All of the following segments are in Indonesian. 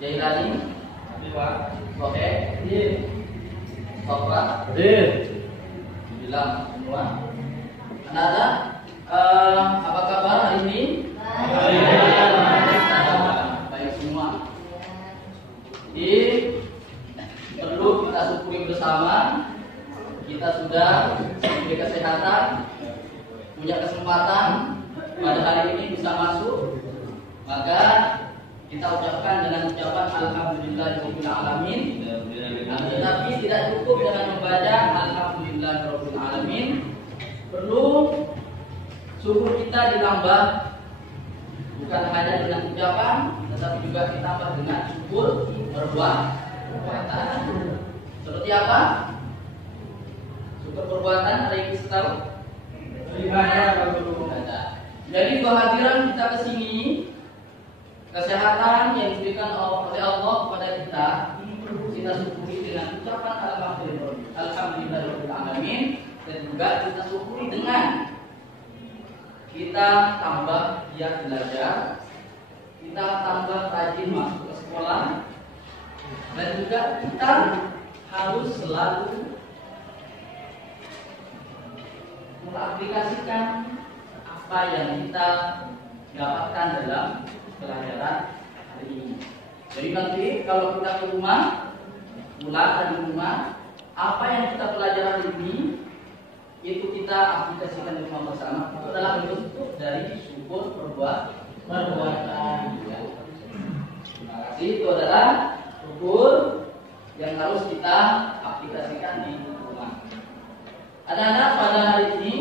Jailani, oke, Sofa, bilang semua. Ada apa kabar hari ini? Baik semua. Jadi perlu kita syukuri bersama. Kita sudah diberi kesehatan, punya kesempatan pada hari ini bisa masuk. Maka kita ucapkan dengan ucapan alhamdulillahirabbil alamin. Tapi tidak cukup dengan membaca alhamdulillahirabbil alamin. Perlu syukur kita ditambah, bukan hanya dengan ucapan, tetapi juga ditambah dengan syukur perbuatan. Seperti apa? Syukur perbuatan ada yang bisa tahu? Jadi kehadiran kita ke sini, kesehatan yang diberikan oleh Allah kepada kita, ini perlu kita syukuri dengan ucapan alhamdulillahirabbil alamin, dan juga kita syukuri dengan kita tambah giat belajar, kita tambah rajin masuk ke sekolah, dan juga kita harus selalu mengaplikasikan apa yang kita dapatkan dalam pelajaran hari ini. Jadi nanti kalau kita ke rumah, pulang dari rumah, apa yang kita pelajari hari ini itu kita aplikasikan di rumah bersama. Itu adalah bentuk dari syukur perbuatan. Ya. Terima kasih. Itu adalah syukur yang harus kita aplikasikan di rumah. Anak-anak, pada hari ini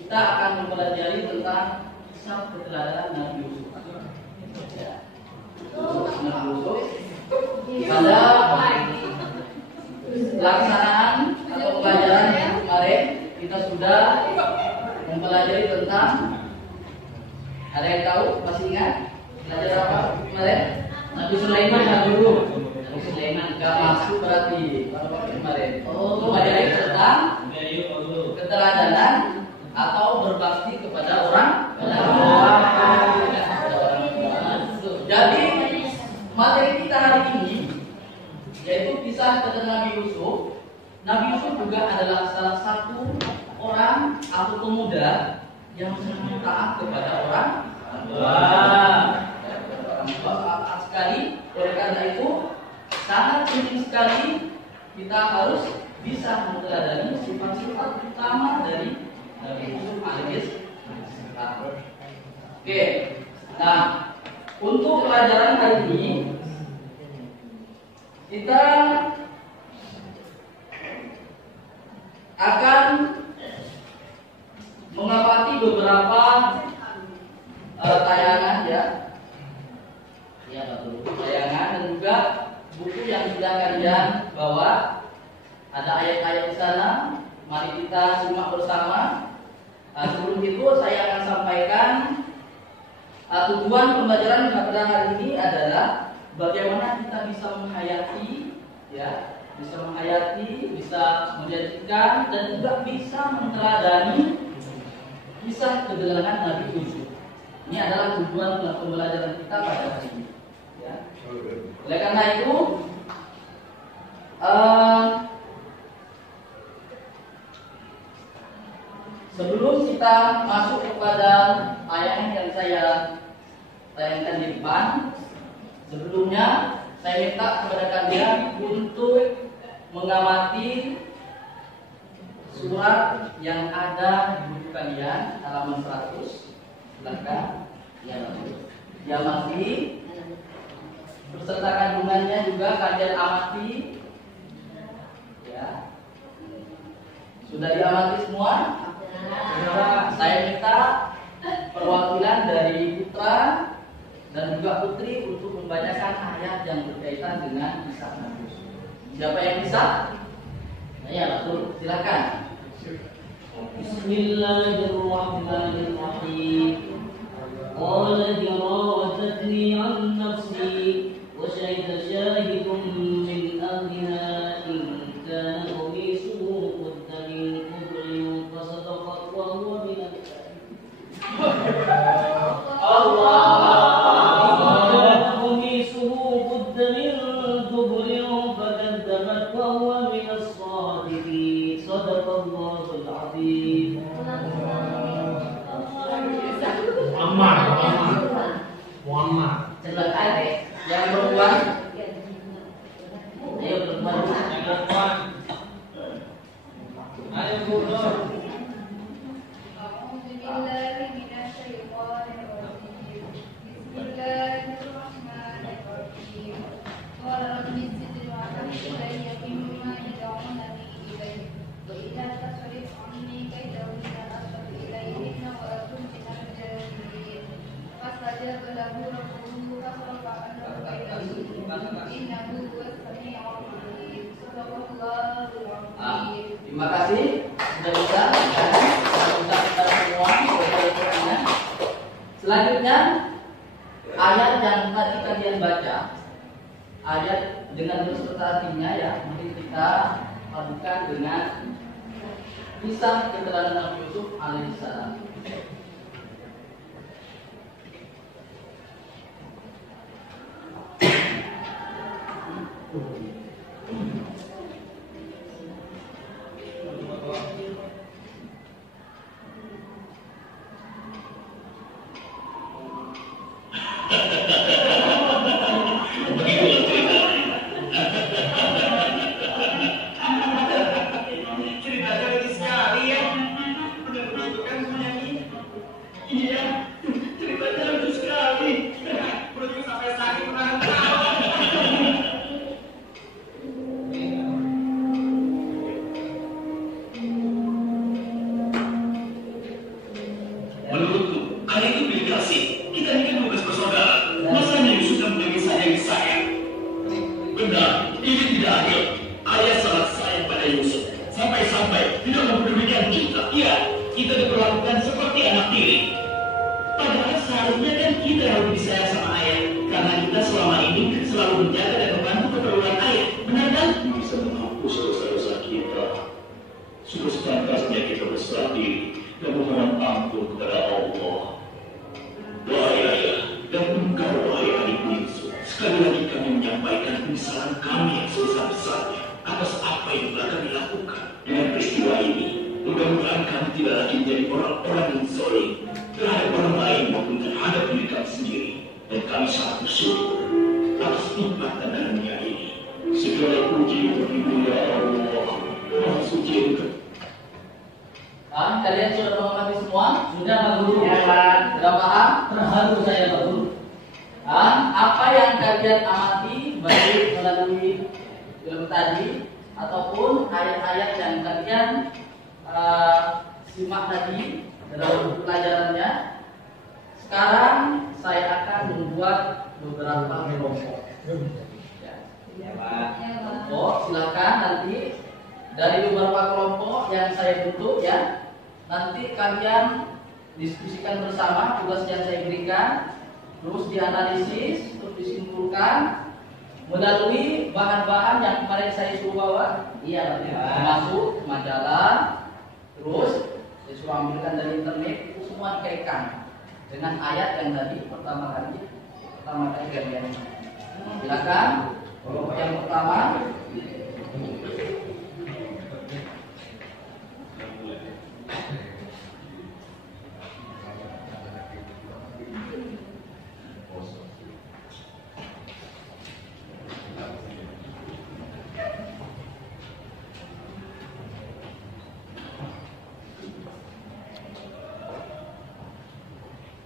kita akan mempelajari tentang kisah keteladanan Nabi Yusuf. Nabi Yusuf pada pelaksanaan atau pelajaran yang kemarin kita sudah mempelajari tentang, ada yang tahu, masih ingat belajar apa kemarin? Nabi Sulaiman dulu. Nabi Sulaiman gak masuk berarti pada kemarin. Mempelajari tentang keteladanan atau berbakti kepada orang. Jadi materi kita hari ini yaitu kisah tentang Nabi Yusuf. Nabi Yusuf juga adalah salah satu orang atau pemuda yang sangat taat kepada orang tua. Sangat sekali. Oleh karena itu sangat penting sekali kita harus bisa meneladani sifat-sifat utama dari Nabi Yusuf alaihissalam. Oke. Nah, untuk pelajaran hari ini kita akan mengamati beberapa tayangan ya, betul, tayangan dan juga buku yang sudah kalian bawa. Ada ayat-ayat di sana. Mari kita simak bersama. Sebelum itu saya akan sampaikan tujuan pembelajaran pada hari ini adalah bagaimana kita bisa menghayati, ya, bisa menjadikan dan juga bisa meneladani kisah kedelalanan Nabi Yusuf. Ini adalah tujuan pembelajaran kita pada hari ini. Ya. Oleh karena itu, sebelum kita masuk kepada tayangan yang saya tayangkan di depan, sebelumnya saya minta kepada kalian untuk mengamati surat yang ada di buku kalian, halaman 100. Silakan. Ya, amati. Beserta kandungannya juga kalian amati. Ya. Sudah diamati semua? Saya minta perwakilan dari putra dan juga putri untuk membacakan ayat yang berkaitan dengan kisah Nabi Yusuf. Siapa yang bisa? Ya, betul. Silakan. Bismillahirrahmanirrahim. Qala rawadatni an nafsi wa shahida shahidun min ahliha in kana qamisuhu qudda min qubulin fa sadaqat wa huwa min al-kadhibin. silakan. Yang perempuan, ayo perempuan. Ayo Bu Nur. Terima kasih sudah bisa kepada semua. Selanjutnya ayat yang tadi kalian baca, ayat dengan beserta artinya ya, mungkin kita padukan dengan kisah keterangan Nabi Yusuf alaihissalam. Kalian sudah memahami semua? Sudah Pak Guru? Ya Pak. Sudah paham? Terharu saya Pak Guru. Apa yang kalian amati baik melalui film tadi ataupun ayat-ayat yang kalian simak tadi dalam pelajarannya, sekarang saya akan membuat beberapa kelompok. Ya Pak. Kelompok, silakan nanti dari beberapa kelompok yang saya bentuk ya. Nanti kalian diskusikan bersama tugas yang saya berikan, terus dianalisis, terus disimpulkan melalui bahan-bahan yang kemarin saya suruh bawa. Iya, termasuk majalah, terus saya suruh ambilkan dari internet, itu semua dikaitkan dengan ayat yang tadi pertama kali kalian. Silakan kelompok yang pertama.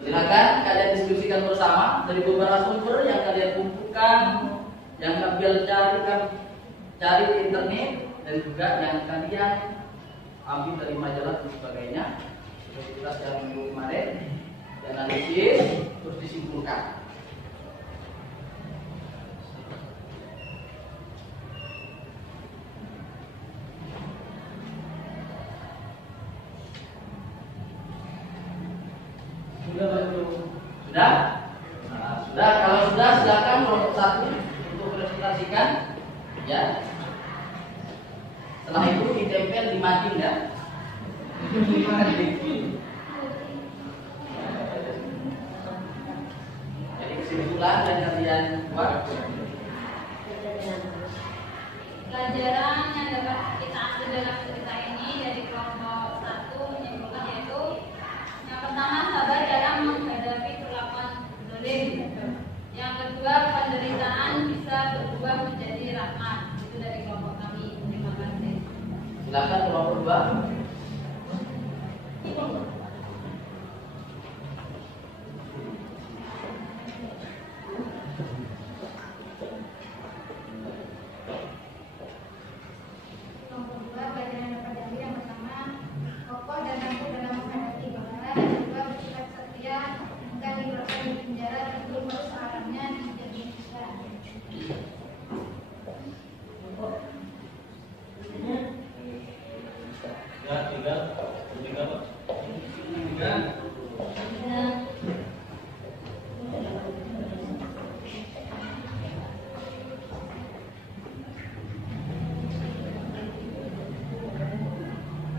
Silakan kalian diskusikan bersama dari beberapa sumber yang kalian kumpulkan, yang kalian cari di internet, dan juga yang kalian ambil dari majalah dan sebagainya. Seperti kita yang minggu kemarin, dianalisis terus disimpulkan. Sudah? Sudah. Kalau sudah, silakan kelompok satu untuk presentasikan. Ya. Setelah itu ditempel di mading ya. Jadi kesimpulan dan kalian buat. Pelajaran yang dapat kita ambil dalam cerita ini dari kelompok satu menyimpulkan yaitu yang pertama, sabar dalam menghadapi perlakuan zalim. Yang Silakan kelompok 2.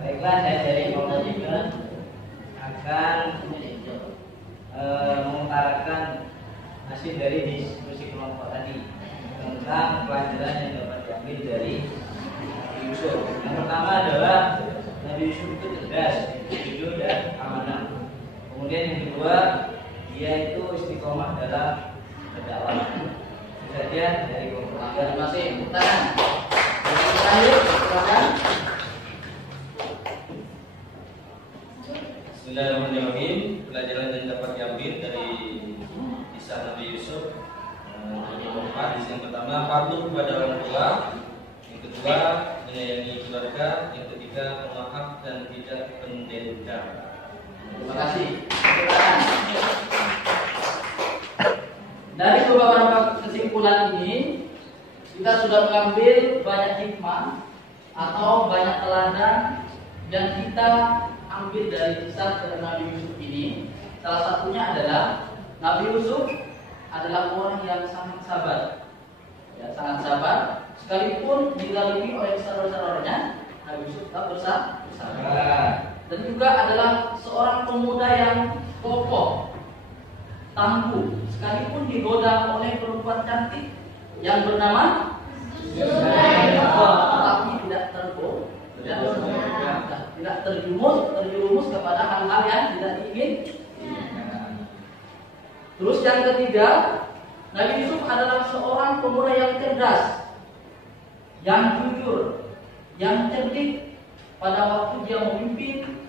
Baiklah, saya dari Polda juga akan mengutarakan hasil dari diskusi kelompok tadi tentang pelajaran yang dapat diambil dari Nabi Yusuf. Yang pertama adalah Nabi Yusuf itu cerdas, jujur dan amanah. Kemudian yang kedua, dia itu istiqomah dalam berdakwah. Itu saja dari kelompok. Terima kasih. Tangan. Yang terakhir, silakan. Bismillahirrahmanirrahim. Pelajaran yang dapat diambil dari kisah Nabi Yusuf ada 4. Yang pertama, patuh kepada orang tua. Yang kedua, menyayangi keluarga. Yang ketiga, pemaaf dan tidak pendendam. Terima kasih. Dari beberapa kesimpulan ini, kita sudah mengambil banyak hikmah atau banyak teladan yang kita ambil dari kisah Nabi Yusuf ini. Salah satunya adalah Nabi Yusuf adalah orang yang sangat sabar, ya, sangat sabar. Sekalipun dizalimi oleh saudara-saudaranya, Nabi Yusuf tetap bersabar. Dan juga adalah seorang pemuda yang kokoh, tangguh, sekalipun digoda oleh perempuan cantik yang bernama tetapi tidak tidak terjerumus kepada hal-hal yang tidak diinginkan. Terus yang ketiga, Nabi Yusuf adalah seorang pemuda yang cerdas, yang jujur, yang cerdik pada waktu dia memimpin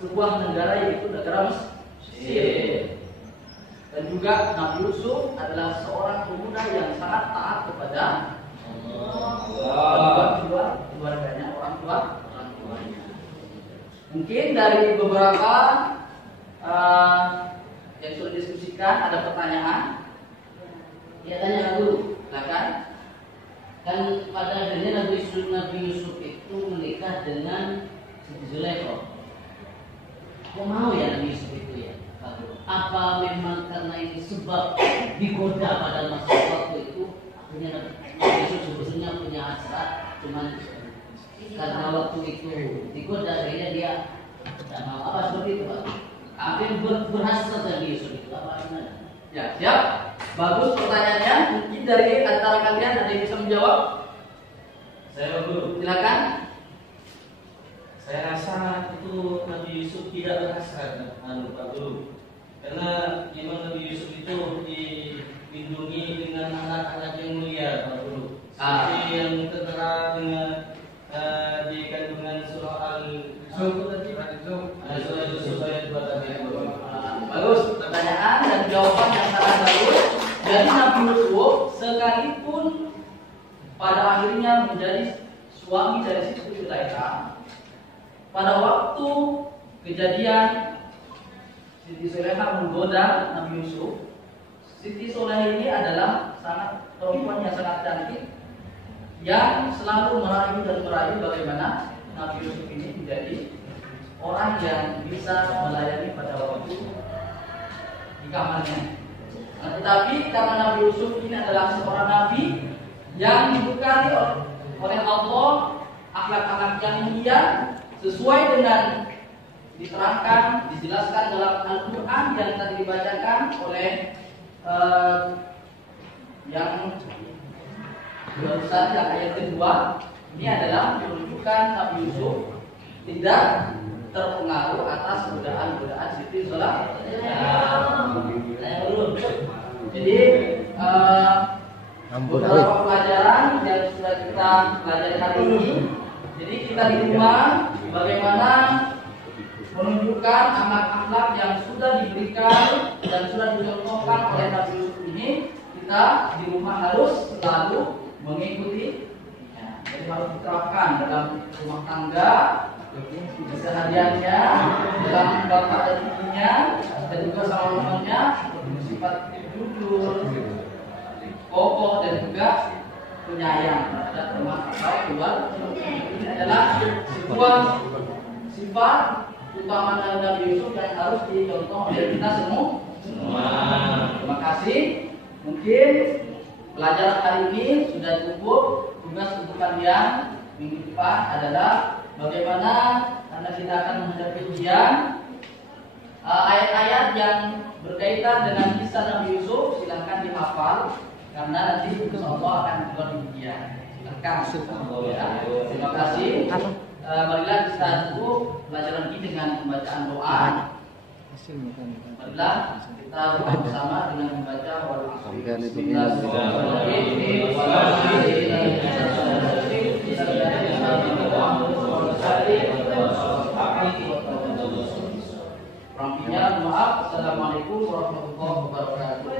sebuah negara, yaitu negara Mesir. Dan juga Nabi Yusuf adalah seorang pemuda yang sangat taat kepada Allah, keluarganya, orang tuanya. Mungkin dari beberapa yang sudah diskusikan ada pertanyaan. Ya, tanya dulu, silakan. Kan pada akhirnya Nabi Yusuf itu menikah dengan Siti Zulaikha. Kok mau ya Nabi Yusuf itu ya? Apa memang karena ini sebab digoda pada masa waktu itu? Akhirnya Nabi Yusuf sebetulnya punya hasrat, cuman karena waktu itu digoda akhirnya dia tidak mau. Apa seperti itu Pak? Apa yang berhasrat Nabi Yusuf itu? Apa gimana? Ya, siap. Bagus pertanyaannya. Mungkin dari antara kalian ada yang bisa menjawab? Saya dulu. Silakan. Saya rasa itu Nabi Yusuf tidak berhasrat, Pak Guru. Karena memang Nabi Yusuf itu dilindungi dengan anak-anak yang mulia, Pak Guru. Seperti yang tertera dengan di kandungan surah Al-Zukhruf tadi. Surah Yusuf ayat 2 tadi. Bagus pertanyaan dan jawaban yang sangat bagus. Jadi Nabi Yusuf sekalipun pada akhirnya menjadi suami dari Siti Zulaikha, pada waktu kejadian Siti Zulaikha menggoda Nabi Yusuf, Siti Zulaikha ini adalah perempuan yang sangat cantik, yang selalu merayu bagaimana Nabi Yusuf ini menjadi orang yang bisa melayani pada waktu di kamarnya. Nah, tetapi karena Nabi Yusuf ini adalah seorang nabi yang dibekali oleh Allah akhlak-akhlak yang mulia sesuai dengan diterangkan, dijelaskan dalam Al-Quran yang tadi dibacakan oleh yang barusan yang ayat kedua. Ini adalah menunjukkan Nabi Yusuf tidak terpengaruh atas godaan-godaan Siti Zulaikha. Jadi beberapa pelajaran yang sudah kita pelajari hari ini. Jadi kita di rumah bagaimana menunjukkan akhlak-akhlak yang sudah diberikan dan sudah dicontohkan oleh Nabi Yusuf ini. Kita di rumah harus selalu mengikuti, ya, jadi harus diterapkan dalam rumah tangga, kesehariannya, dalam bapak dan ibunya, dan juga sama temannya, sifat jujur, kokoh dan juga penyayang terhadap teman atau keluarga. Ini adalah sebuah sifat utama Nabi Yusuf yang harus dicontoh oleh kita semua. Terima kasih. Mungkin pelajaran hari ini sudah cukup. Tugas untuk kalian minggu depan adalah bagaimana karena kita akan menghadapi ujian, ayat-ayat yang berkaitan dengan kisah Nabi Yusuf silahkan dihafal karena nanti insya Allah akan keluar di ujian. Silakan. Ya. Terima kasih. Marilah kita tutup pelajaran ini dengan pembacaan doa. Marilah kita doa bersama dengan membaca Rampinya, maaf. Assalamualaikum warahmatullahi wabarakatuh.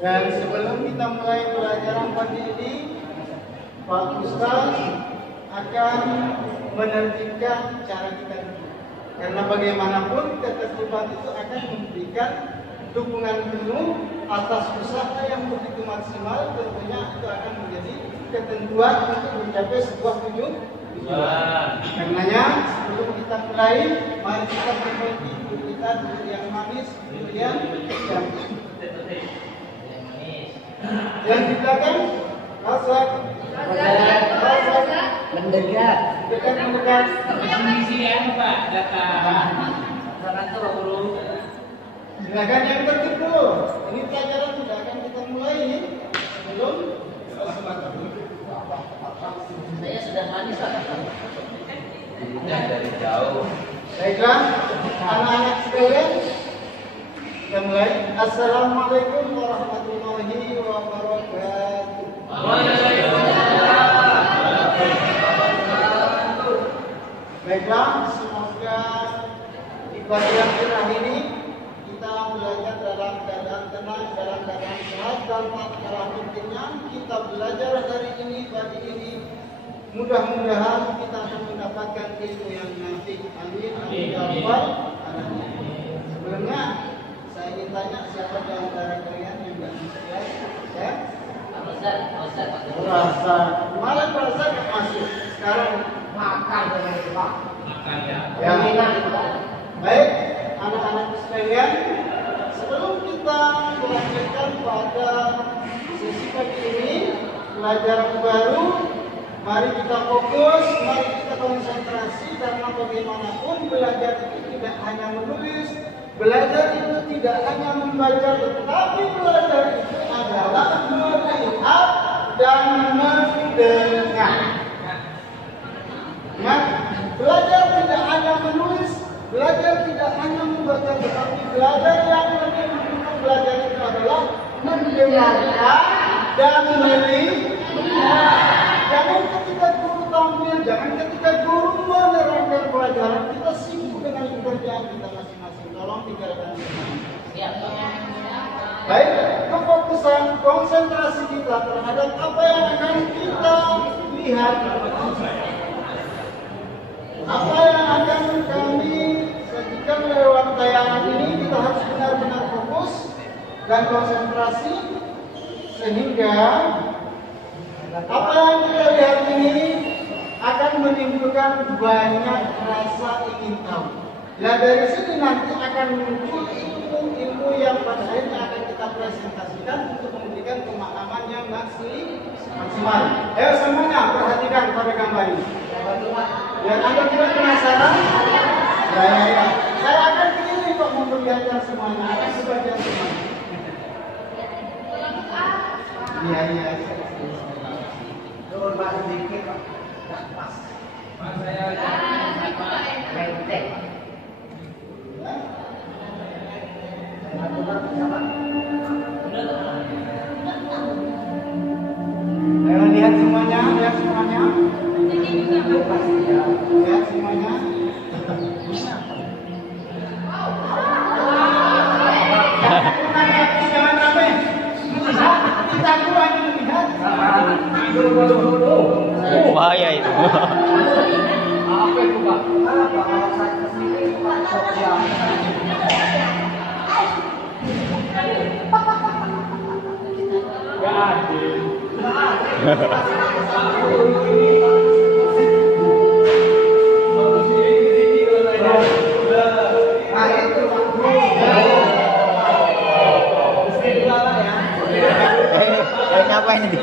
Dan sebelum kita mulai pelajaran pagi ini, Pak Ustaz akan menertibkan cara kita duduk. Karena bagaimanapun ketertiban itu akan memberikan dukungan penuh atas usaha yang begitu maksimal, tentunya itu akan menjadi ketentuan untuk mencapai sebuah tujuan. Karenanya sebelum kita mulai, mari kita perbaiki duduk kita duduk yang manis, kemudian yang di belakang, Razak, mendekat. mendekat. Misi ya Pak, datang. Silakan yang tertib dulu. Ini pelajaran sudah akan kita mulai ini. Belum? Saya sudah manis Pak. Dari jauh. Baiklah, anak-anak sekalian, kita mulai. Assalamualaikum warahmatullahi wabarakatuh. Baiklah, semoga di pelajaran kita ini kita belajar dalam keadaan tenang, dalam keadaan sehat, dan tak kalah pentingnya kita belajar hari ini, pagi ini. Mudah-mudahan kita akan mendapatkan ilmu yang nafi. Amin. Amin. Ya Rabbal Alamin. Sebelumnya saya ingin tanya siapa di antara kalian yang tidak masuk? Ya? Rasa. Kemarin rasa masuk. Sekarang makan dengan cepat. Makan ya. Ya. Baik, anak-anak sekalian, sebelum kita melanjutkan pada sesi pagi ini pelajaran baru, mari kita fokus, mari kita konsentrasi, karena bagaimanapun belajar itu tidak hanya menulis, Belajar itu tidak hanya membaca, tetapi belajar itu adalah melihat dan mendengar. Ya, belajar tidak hanya menulis, belajar tidak hanya membaca, tetapi belajar yang lebih mendukung belajar itu adalah mendengarkan dan melihat. Jangan ketika guru tampil, jangan ketika guru menerangkan pelajaran, kita sibuk dengan pekerjaan kita masing-masing. Tolong tinggalkan itu. Baik, kefokusan, konsentrasi kita terhadap apa yang akan kita lihat, apa yang akan kami sajikan lewat tayangan ini, kita harus benar-benar fokus dan konsentrasi sehingga apa yang kita lihat ini akan menimbulkan banyak rasa ingin tahu. Dan dari sini nanti akan muncul ilmu-ilmu yang pada akhirnya akan kita presentasikan untuk memberikan pemahaman yang maksimal. Ayo semuanya perhatikan pada gambar ini. Biar Anda tidak penasaran. Ya. Saya akan keliling kok memperlihatkan semuanya. Akan sebagian semuanya. Iya. Turun balik dikit Pak. Pas. Mas saya benteng. Ayo lihat semuanya, lihat semuanya. Lihat semuanya. Jangan rame. Kita hanya melihat. Bahaya itu. Apa itu Pak? Kalau saya kesini Pak sosial. Gak adil. Ngapain itu?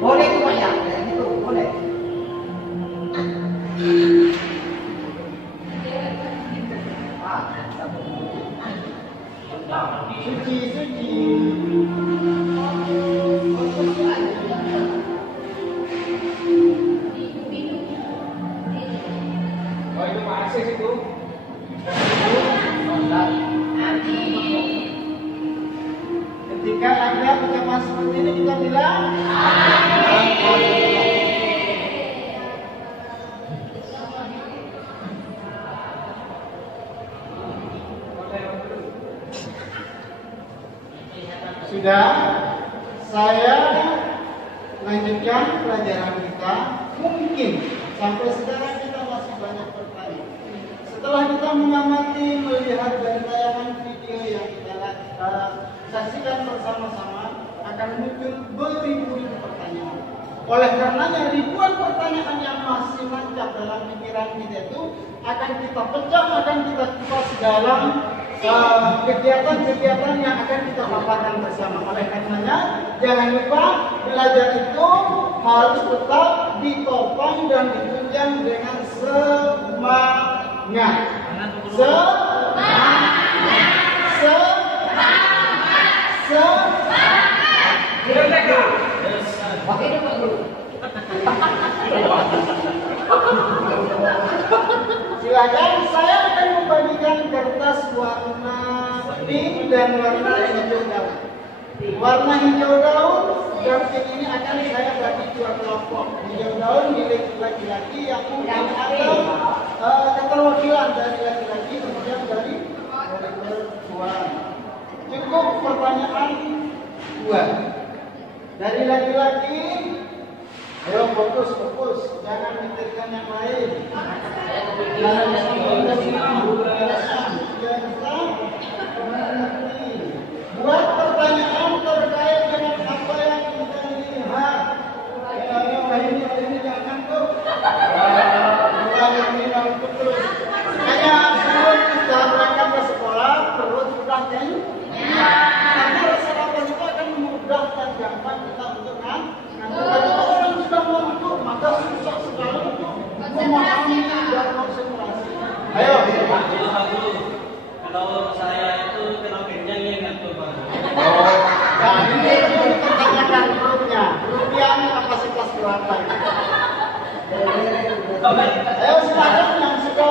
Boleh itu Pak ya? Itu boleh. Suci. Oh itu Pak Akses itu. Ketika ada ucapan seperti ini kita bilang sudah. Saya lanjutkan pelajaran kita. Mungkin sampai sekarang kita masih banyak bertanya. Setelah kita mengamati, melihat dari tayangan video yang kita saksikan bersama-sama, akan muncul beribu-ribu pertanyaan. Oleh karenanya ribuan pertanyaan yang masih nancap dalam pikiran kita itu akan kita pecah, akan kita kupas dalam kegiatan-kegiatan yang akan kita paparkan bersama. Oleh karenanya jangan lupa belajar itu harus tetap ditopang dan ditunjang dengan semangat. Silakan, saya akan membagikan kertas warna pink dan warna hijau daun. Warna hijau daun dan pink ini akan saya bagi dua kelompok. Hijau daun milik laki-laki yang mungkin ada keterwakilan dari laki-laki, kemudian dari perempuan. Cukup pertanyaan dua. Dari laki-laki, ayo fokus, jangan mikirkan yang lain. Buat pertanyaan terkait dengan apa yang kita lihat. Ini jangan tuh. Ini terus. Hanya sebelum kita berangkat ke sekolah perlu diperhatikan. Karena rasa lapar itu akan memudahkan gampang kita untuk ngantuk. Kalau orang sudah ngantuk maka Ayo silakan yang suka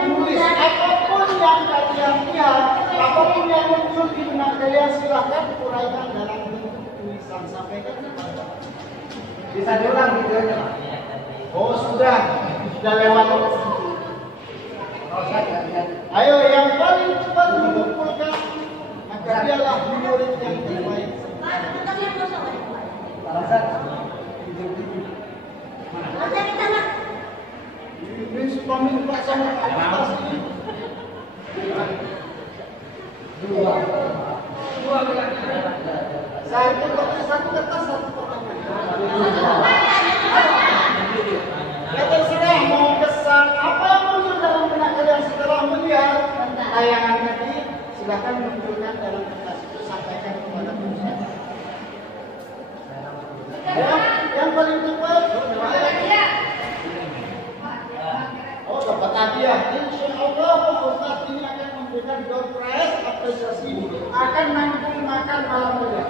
menulis apapun yang kalian lihat, apapun yang muncul di benak kalian silakan uraikan dalam bentuk tulisan, sampaikan kepada. Bisa diulang videonya? Oh sudah lewat. Ayo yang paling cepat mengumpulkan maka dialah murid yang terbaik. Ini suka minta sama atas ini. Dua. Satu kertas, satu pertanyaan. Ya terserah mau kesan apa yang muncul dalam benak kalian setelah melihat tayangan tadi, silakan munculkan dalam kertas itu, sampaikan kepada pemirsa. Yang paling cepat, oh dapat hadiah. Insya Allah Pak Ustadz ini akan memberikan door prize apresiasi, akan nanggung makan malam kalian.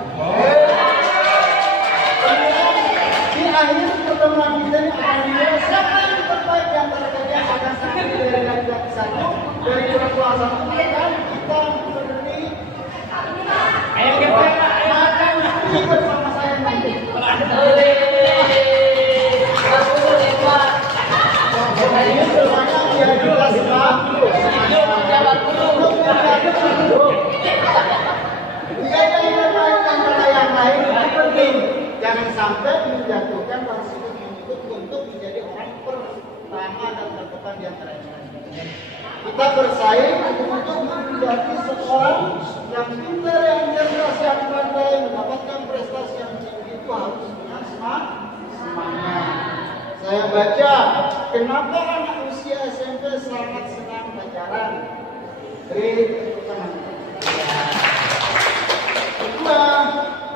Di akhir pertemuan kita ini akan dinilai siapa yang terbaik di antara kalian, akan sampai dari laki-laki satu, dari perempuan satu, akan kita beri. Ayo kita makan nasi bersama saya nanti. Ini semuanya biar jelas Pak. Jika yang terbaik antara yang lain itu penting. Jangan sampai menjatuhkan wasit mengikut untuk menjadi orang pertama dan terdepan di antara yang lain. Kita bersaing untuk menjadi seorang yang pintar, yang cerdas, yang pandai, mendapatkan prestasi yang tinggi. Itu harus dengan semangat. Saya baca, kenapa anak usia SMP sangat senang pacaran? Kedua,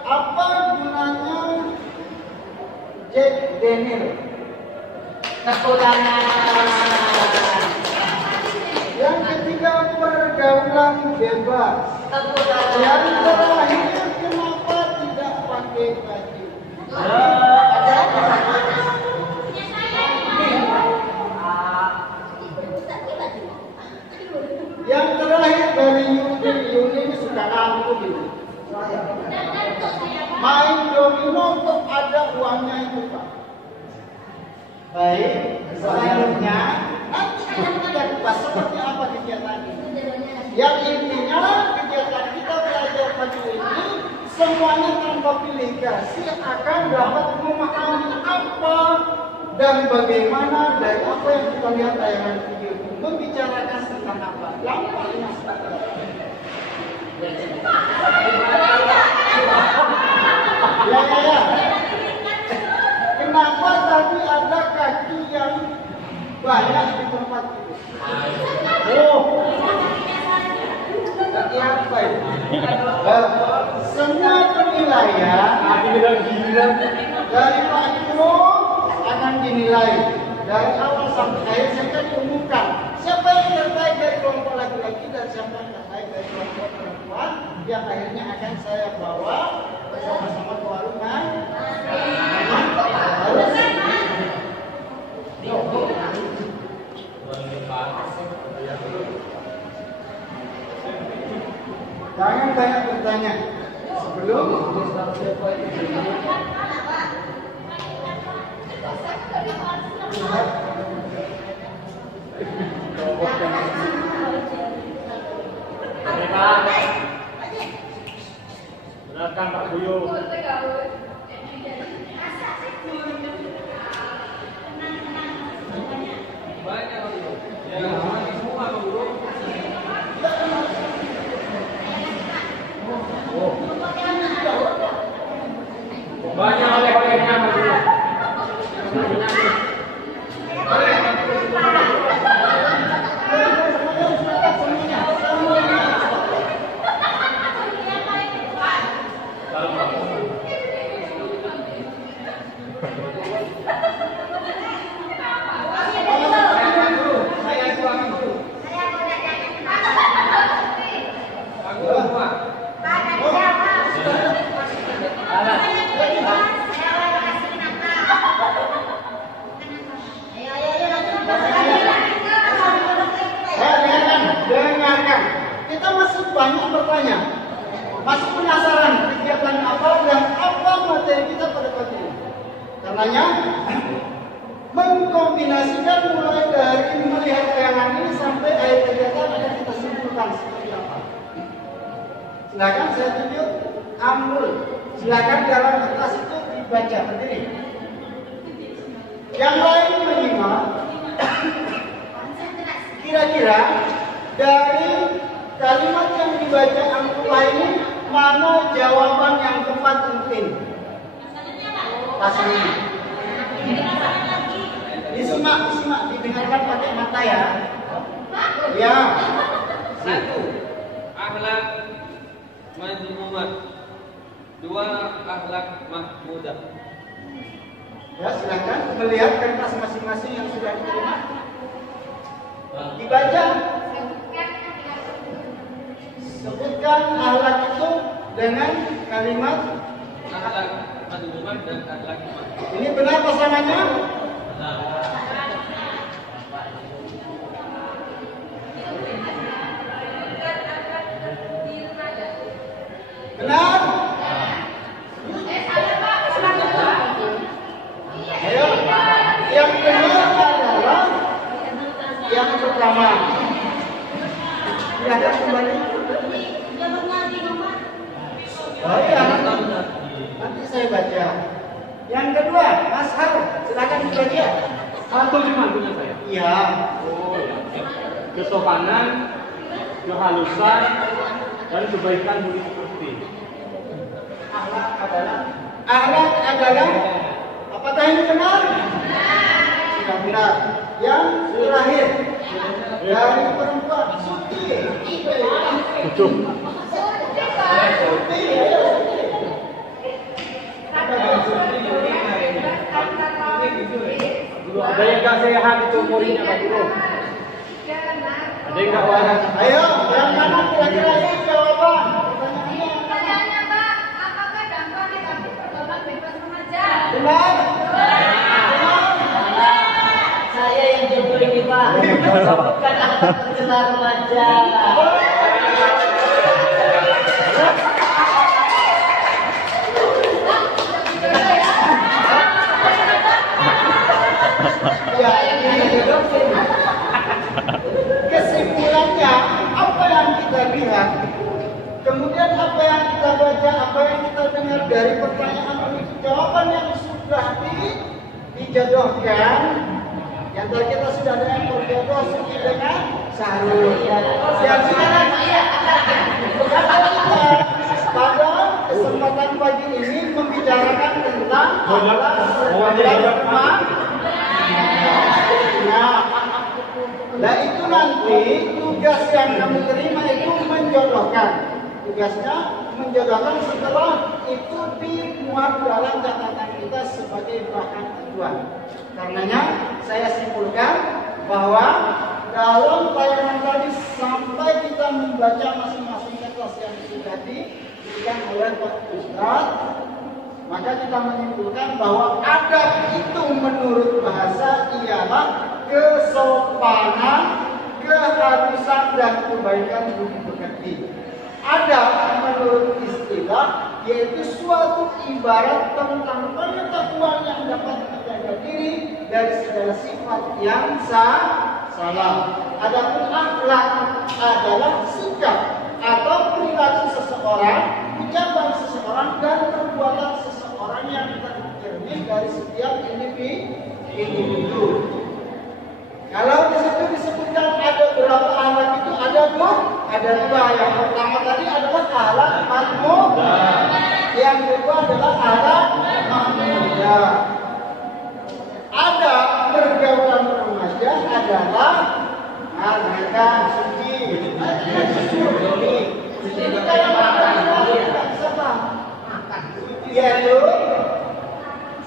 apa gunanya Jack Daniel? Kekurangan. Yang ketiga, pergaulan bebas. Yang terakhir, kenapa tidak pakai baju? Yang terakhir dari Yuni ini suka lampu gitu. Main domino kok ada uangnya itu Pak. Baik, selanjutnya nanti akan kita kupas seperti apa kegiatan ini. Yang intinya kegiatan kita belajar pagi ini semuanya tanpa pilih kasih akan dapat memahami apa dan bagaimana dari apa yang kita lihat tayangan video itu membicarakan tentang apa yang paling asal. Ya. Kenapa tadi ada kaki yang banyak di tempat itu? Oh, kaki apa itu? Semua penilaian dari Pak Ibu akan dinilai dari awal sampai akhir. Saya akan umumkan siapa yang terbaik dari kelompok laki-laki dan siapa yang terbaik dari kelompok perempuan, yang akhirnya akan saya bawa bersama-sama ke warungan. Jangan banyak bertanya sebelum Silakan Pak Buyo. Banyak oleh-olehnya Pak Buyo. Makanya mengkombinasikan mulai dari melihat tayangan ini sampai ayat kegiatan akan kita simpulkan seperti apa. Silakan saya tunjuk ambil. Silakan dalam kertas itu dibaca berdiri. Yang lain menyimak. Kira-kira dari kalimat yang dibaca Amrullah ini mana jawaban yang tepat mungkin? Pasalnya. Disimak, didengarkan pakai mata ya. Ya. 1. Akhlak madhumumah. 2. Akhlak mahmudah. Ya, silakan melihat kertas masing-masing yang sudah diterima. Dibaca. Sebutkan akhlak itu dengan kalimat Akhlak madhumumah dan akhlak mahmudah. ini benar pasangannya? Benar? Ayo, yang benar adalah yang pertama. Silakan kembali. Oh iya, nanti saya baca. Yang kedua, Mas Har, silakan dibaca. Satu cuma punya saya. Iya. Oh, kesopanan, kehalusan, dan kebaikan budi pekerti. Akhlak adalah apakah ini benar? Sudah benar. Yang terakhir dari perempuan suci. Betul. Ada yang nggak sehat itu muridnya Pak Guru. Ada yang nggak waras. Ayo, yang mana kira-kira ini jawaban? Pertanyaannya Pak, apakah dampak negatif pergaulan bebas remaja? Benar? Saya yang jodoh ini Pak. Bukan anak tercela remaja. Ya, ini kesimpulannya apa yang kita lihat, kemudian apa yang kita baca, apa yang kita dengar dari pertanyaan ini, jawaban yang sudah dijodohkan. Yang tadi kita sudah ada yang berjodoh suci dengan Sahrul. Dan sekarang pada kesempatan pagi ini membicarakan tentang nah itu nanti tugas yang kami terima itu menjodohkan. Tugasnya menjodohkan setelah itu dimuat dalam catatan kita sebagai bahan acuan. Karenanya saya simpulkan bahwa dalam tayangan tadi sampai kita membaca masing-masing kertas yang sudah diberikan oleh Pak Ustaz, maka kita menyimpulkan bahwa adab itu menurut bahasa ialah kesopanan, keharusan dan kebaikan budi pekerti. Adab menurut istilah yaitu suatu ibarat tentang pengetahuan yang dapat menjaga diri dari segala sifat yang salah. Adapun akhlak adalah sikap atau perilaku seseorang, ucapan seseorang dan perbuatan seseorang yang tercermin dari setiap individu. Kalau di situ disebutkan ada berapa akhlak itu ada dua. Yang pertama tadi adalah akhlak mahmudah. Yang kedua adalah akhlak mahmudah. Ada pergaulan remaja adalah mereka suci. Yaitu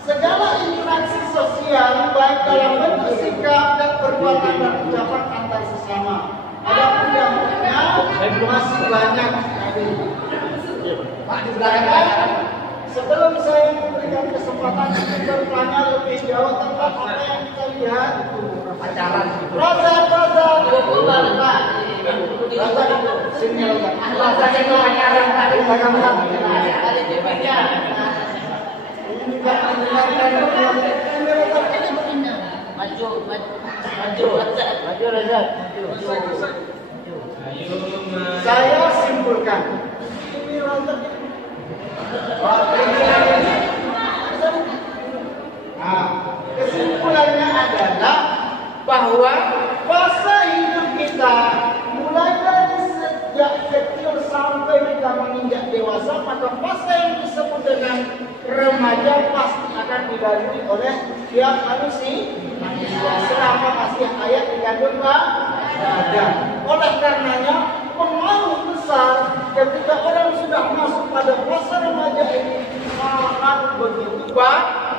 segala interaksi sosial baik dalam bentuk sikap dan perbuatan dan ucapan antar sesama. Ada dampaknya masih banyak sekali. Pak di belakang. Sebelum saya memberikan kesempatan untuk bertanya lebih jauh tentang apa yang kita lihat, pacaran. Raza. Sini Raza. Raza itu pacaran Pak. Ini juga mendengar Maju, Razak. Saya simpulkan. Ini Razak. Nah, kesimpulannya adalah bahwa fase hidup kita mulai dari sejak kecil sampai kita menginjak dewasa, maka fase yang disebut dengan remaja pasti akan dilalui oleh setiap manusia selama masih hayat dikandung badan. Oleh karenanya pengaruh besar ketika orang sudah masuk pada fase remaja ini sangat begitu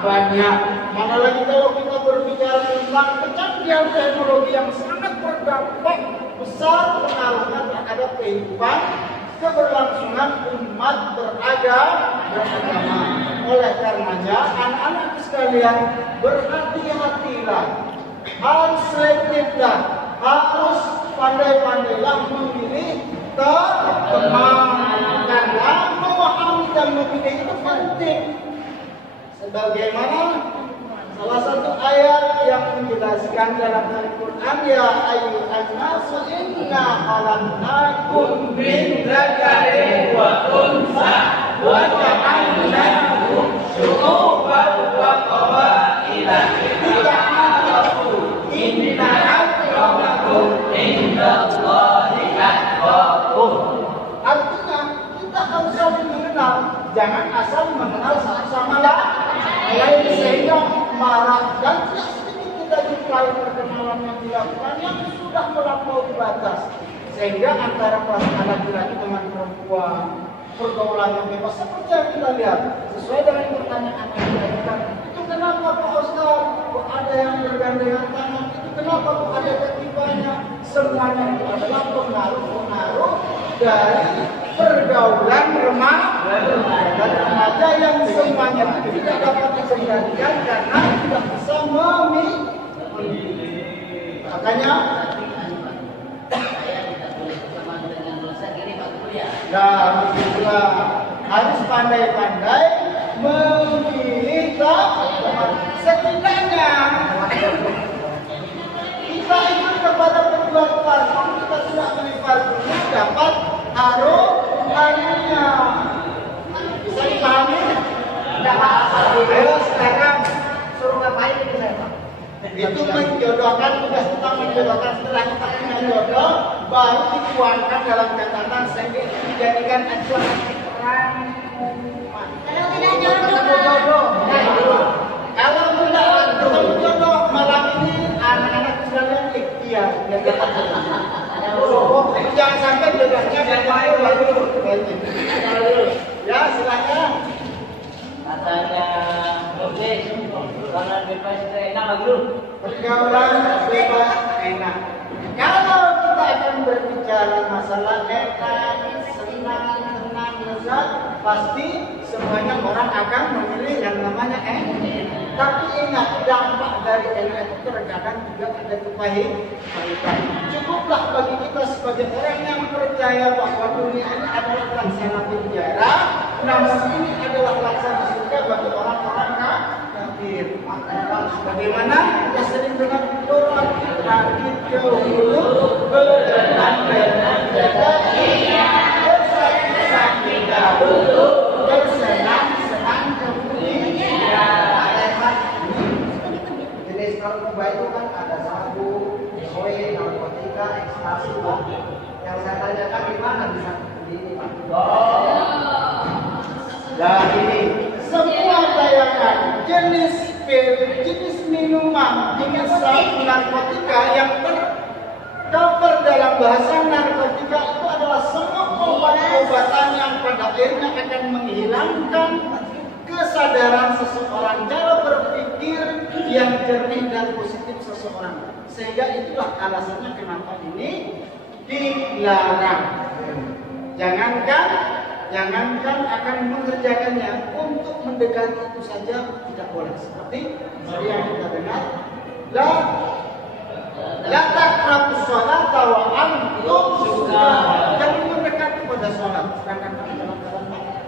banyak. Mana lagi kalau kita berbicara tentang kecanggihan teknologi yang sangat berdampak besar pengaruhnya terhadap kehidupan keberlangsungan umat beragama. Oleh karenanya anak-anak sekalian, berhati-hatilah, harus selektiflah, harus pandai-pandailah memilih teman, karena memahami dan memilih itu penting. Sebagaimana salah satu ayat yang menjelaskan dalam Al-Quran, ya ayyuhan nasu inna khalaqnakum min dzakarin wa unsa wa ja'alnakum syu'uban wa qabaila lita'arafu inna akramakum indallahi atqakum. Artinya kita harus saling mengenal, jangan asal mengenal satu sama lain sehingga marah, dan tidak sedikit kita jumpai perkenalan yang dilakukan yang sudah melampaui batas, sehingga antara para laki-laki dengan perempuan pergaulan yang bebas seperti yang kita lihat sesuai dengan pertanyaan yang dilakukan. Itu kenapa Pak Ustaz kok ada yang bergandengan tangan? Itu kenapa kok ada ketibannya? Semuanya itu adalah pengaruh-pengaruh dari pergaulan remaja yang semuanya tidak dapat dikendalikan karena tidak bisa memilih. Makanya Saya tidak boleh berteman dengan dosa ini Pak Guru ya. nah, begitulah, harus pandai-pandai memilih teman. Setidaknya kita ikut kepada penjual parfum, kita sudah beli parfumnya dapat aromanya. Bisa dipahami? Tidak. Ayo sekarang suruh ngapain ini saya Pak? Itu menjodohkan, tugas kita menjodohkan. Setelah kita punya jodoh, baru dituangkan dalam catatan sehingga dijadikan acuan perang. Kalau tidak jodoh, Kalau tidak ketemu jodoh malam ini anak-anak sekalian ikhtiar. Jangan sampai jodohnya baru. Ya silakan. Katanya, oke, pergaulan bebas itu enak Pak Guru. Pergaulan bebas enak. Kalau kita akan berbicara masalah enak, senang, lezat, pasti semuanya orang akan memilih yang namanya enak. Tapi ingat, dampak dari enak itu terkadang juga ada kepahitan. Cukuplah bagi kita sebagai orang yang percaya bahwa dunia ini adalah laksana penjara, namun ini adalah laksana surga bagi orang-orang kafir. Bagaimana kita sering dengar doa kita dahulu berjalan-jalan bersakit-sakit dahulu bersenang-senang kemudian. Jenis narkoba itu kan ada sabu, heroin, narkotika, ekstasi, yang saya tanyakan gimana bisa begini Pak? Nah ini semua tayangan jenis pil, jenis minuman, jenis sabu narkotika yang tercover dalam bahasa narkotika itu adalah semua obat-obatan yang pada akhirnya akan menghilangkan kesadaran seseorang, cara berpikir yang jernih dan positif seseorang. Sehingga itulah alasannya kenapa ini dilarang. Jangankan akan mengerjakannya, untuk mendekati itu saja tidak boleh. Seperti yang kita dengar, la taqrabus sholata wa antum sukara. Jangan mendekat kepada sholat sedangkan dalam keadaan mabuk.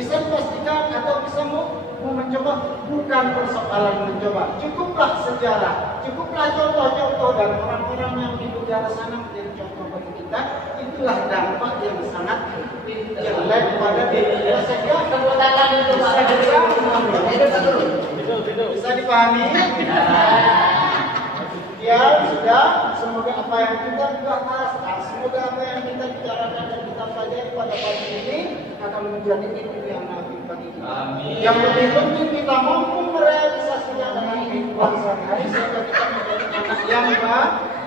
Bisa dipastikan atau bisa mau mencoba, bukan persoalan mencoba. Cukuplah sejarah, cukuplah contoh-contoh dan orang-orang yang di negara sana menjadi contoh bagi kita. Itulah dampak yang sangat jelek pada diri kita saja. Tepuk tangan untuk Pak Guru. Bisa dipahami? Ya sudah, semoga apa yang kita bahas, semoga apa yang kita bicarakan dan kita pelajari pada pagi ini akan menjadi ilmu yang nafi bagi kita. Amin. Yang lebih penting kita mampu merealisasinya dengan kehidupan sehari-hari sehingga kita menjadi anak yang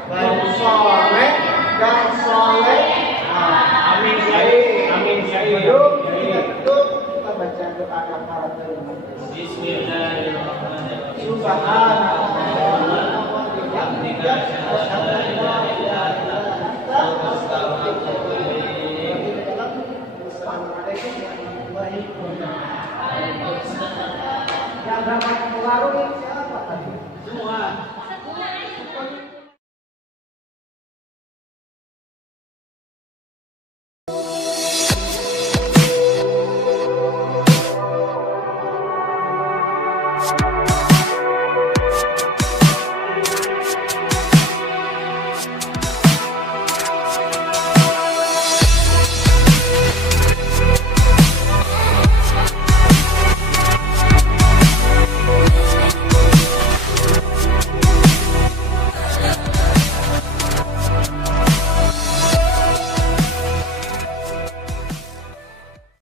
baik, soleh dan soleh. Amin Kiai. Amin Kiai. Duduk, kita baca doa kafaratul majlis. Bismillahirrahmanirrahim. Subhanallah. Yang dapat pengaruh siapa tadi? Semua. Semua.